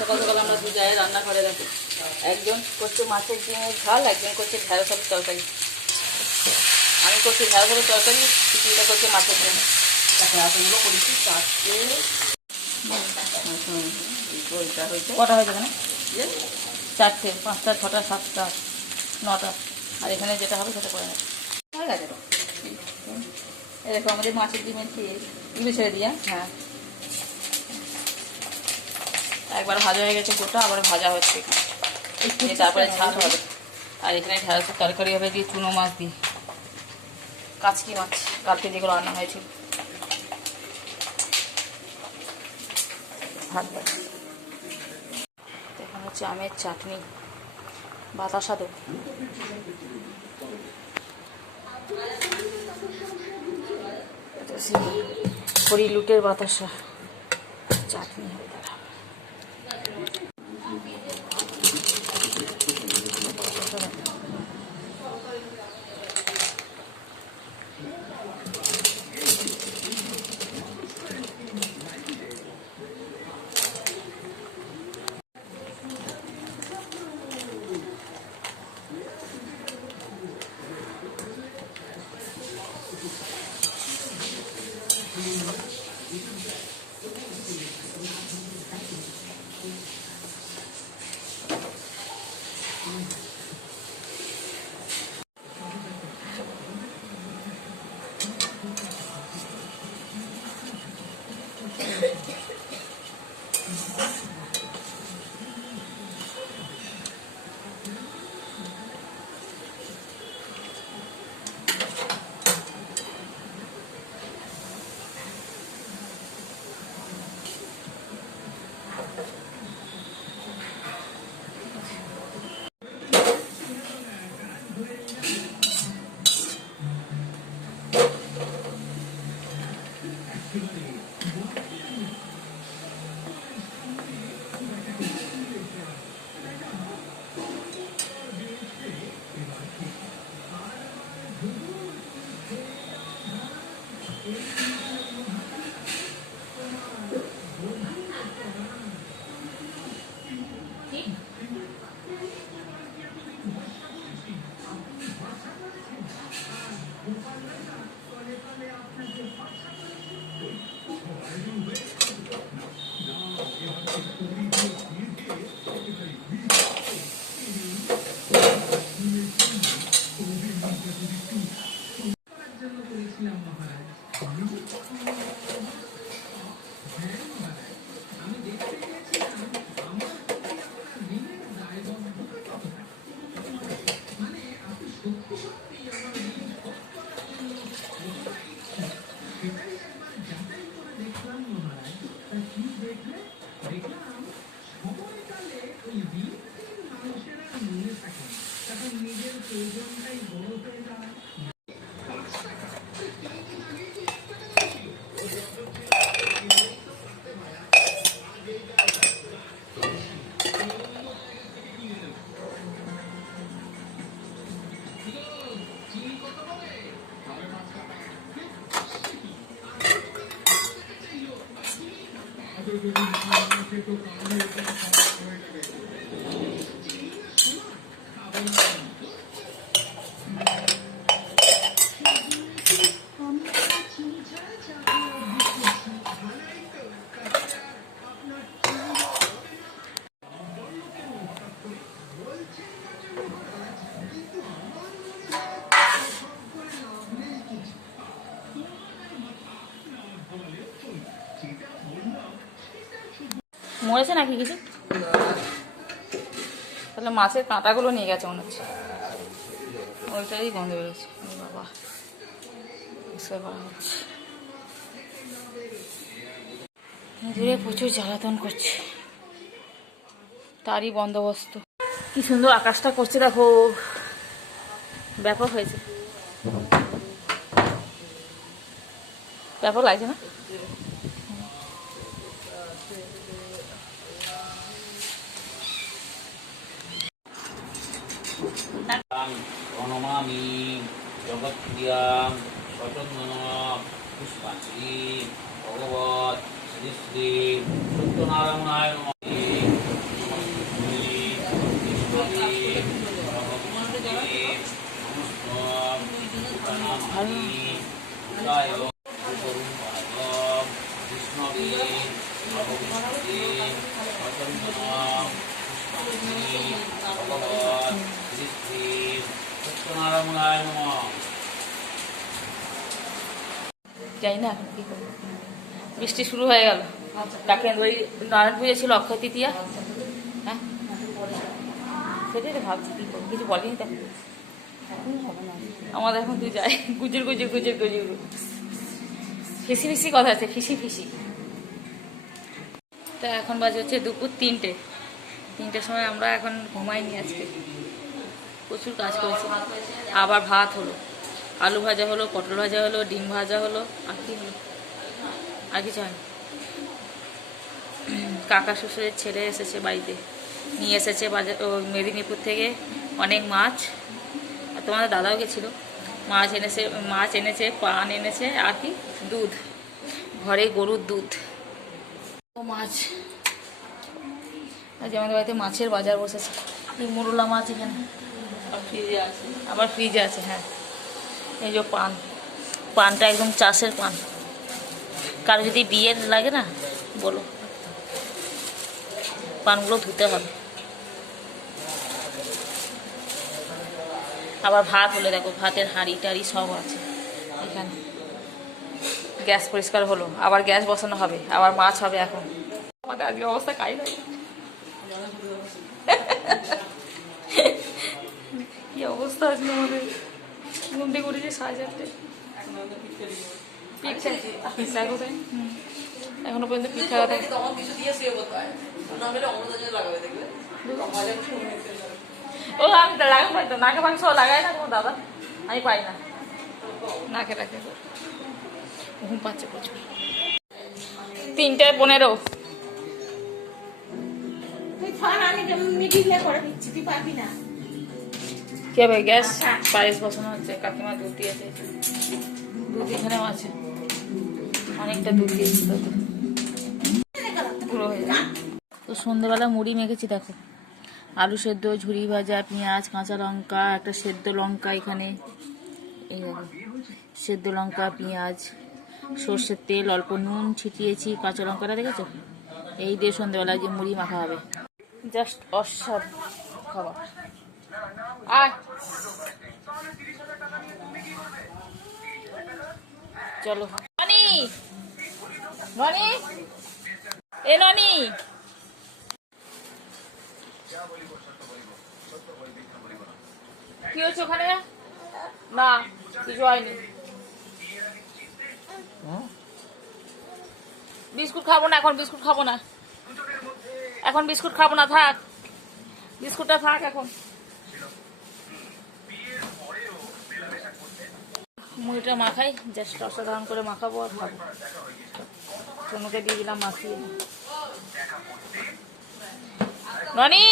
সকাল সকাল আমরা দু জায়গায় রান্না করে দেখো, একজন করছে মাছের ডিমের ঝাল, একজন করছে ঢেঁড়স আলুর তরকারি। আমি করছি ঢেঁড়স আলুর তরকারি, চিচিটা করছে মাছের ডিম। এতগুলো করেছি চারটে, কটা হয়েছে এখানে? 4টে, 5টা, 6টা, 7টা, 9টা। আর এখানে যেটা হবে সেটা করে নেবে। হয়ে গেছে তো। এরকম আমাদের মাছের ডিমের এগুলো ছেড়ে দিয়ে, হ্যাঁ একবার ভাজা হয়ে গেছে গোটা, আবার ভাজা হচ্ছে এখানে, তারপরে ঝাল হবে। আর এখানে ঢেঁড়সের তরকারি হবে দিয়ে চুনো মাছ দিয়ে, কাচকি মাছ কালকে যেগুলো রান্না হয়েছিল। ভাত বাড়ি, এখানে হচ্ছে আমের চাটনি, বাতাসা দেব। খড়ি লুটের বাতাসা চাটনি হবে। মরেছে নাকি কিছু? তাহলে মাছের কাঁটাগুলো নিয়ে গেছে মনে হচ্ছে, ওইটাই গন্ধ বেরোচ্ছে। বাবা পরিষ্কার করা হচ্ছে, দূরে প্রচুর জ্বালাতন করছে, তারই বন্দোবস্ত। কি সুন্দর আকাশটা করছে দেখো, ব্যাপক হয়েছে, ব্যাপক লাগছে না? প্রণমামি জগৎপ্রিয়াং সচন্দন পুষ্পাঞ্জলি ভগবৎ শ্রী শ্রী সত্যনারায়ণায় নমঃ। যাই না এখন কি করবো। বৃষ্টি শুরু হয়ে গেল। কাকে ওই নারায়ণ পুজো ছিল, অক্ষয় তৃতীয়া। হ্যাঁ সেটাই তো ভাবছি কী করবো, কিছু বলেনি তো আমাদের এখন তুই যাই গুজুর গুজুর গুজুর গুজুর ফিসি ফিসি কথা আছে, ফিসি ফিসি। তা এখন বাজে হচ্ছে দুপুর 3টের সময়। আমরা এখন ঘুমাইনি, আজকে প্রচুর কাজ করেছি। আবার ভাত হলো, আলু ভাজা হলো, পটল ভাজা হলো, ডিম ভাজা হলো, আর কি হলো, আর কিছু হয়নি। কাকা শ্বশুরের ছেলে এসেছে বাড়িতে, নিয়ে এসেছে বাজার মেদিনীপুর থেকে অনেক মাছ। আর তোমাদের দাদাও গেছিলো, মাছ এনেছে, পান এনেছে, আর কি দুধ, ঘরে গরুর দুধ, মাছ। আজ আমাদের বাড়িতে মাছের বাজার বসেছে। এই মোরলা মাছ এখানে আবার ফ্রিজে আছে। হ্যাঁ এই যে পানটা একদম চাষের পান। কারো যদি বিয়ের লাগে না বলো, পানগুলো ধুতে হবে। আবার ভাত হলে দেখো, ভাতের হাঁড়ি টাড়ি সব আছে এখানে। গ্যাস পরিষ্কার হলো, আবার গ্যাস বসানো হবে, আবার মাছ হবে। এখন আমাদের আজকে অবস্থা কাই নাই, কি অবস্থা আজকে আমাদের। ঘুমটে করেছে 4:30। পিঠা কোথায়? এখনো পর্যন্ত পিঠা কোথায়? ও আমি লাগাতে পারি তো, নাকে মাংস লাগাই না তোমার দাদা, আমি পাই না নাকে রাখে। ঘুম পাচ্ছে প্রচুর। 3:15। কি হবে? গ্যাস পায়েস বসানো হচ্ছে, কাকিমা দুধ দিয়েছে, দুধ এখানেও আছে, অনেকটা দুধ দিয়েছি তো পুরো হয়ে যায়। তো সন্ধ্যেবেলা মুড়ি মেখেছি দেখো, আলু সেদ্ধ, ঝুরি ভাজা, পেঁয়াজ, কাঁচা লঙ্কা, একটা সেদ্ধ লঙ্কা এখানে, এই দেখো সেদ্ধ লঙ্কা, পেঁয়াজ, সর্ষের তেল, অল্প নুন ছিটিয়েছি, কাঁচা লঙ্কাটা দেখেছো? এই দিয়ে সন্ধ্যেবেলা যে মুড়ি মাখা হবে, জাস্ট অসাধারণ খাবার। আর চলো ননি, ননি এ ননি, কি হচ্ছে ওখানে? না কিছু হয়নি। বিস্কুট খাবো না এখন, বিস্কুট খাবো না এখন, বিস্কুট খাবো না, থাক বিস্কুটটা থাক এখন। মুড়িটা মাখাই, জাস্ট অসাধারণ করে মাখাবো আর খাবো। সোনুকে দিয়ে দিলাম মাখিয়ে। ননি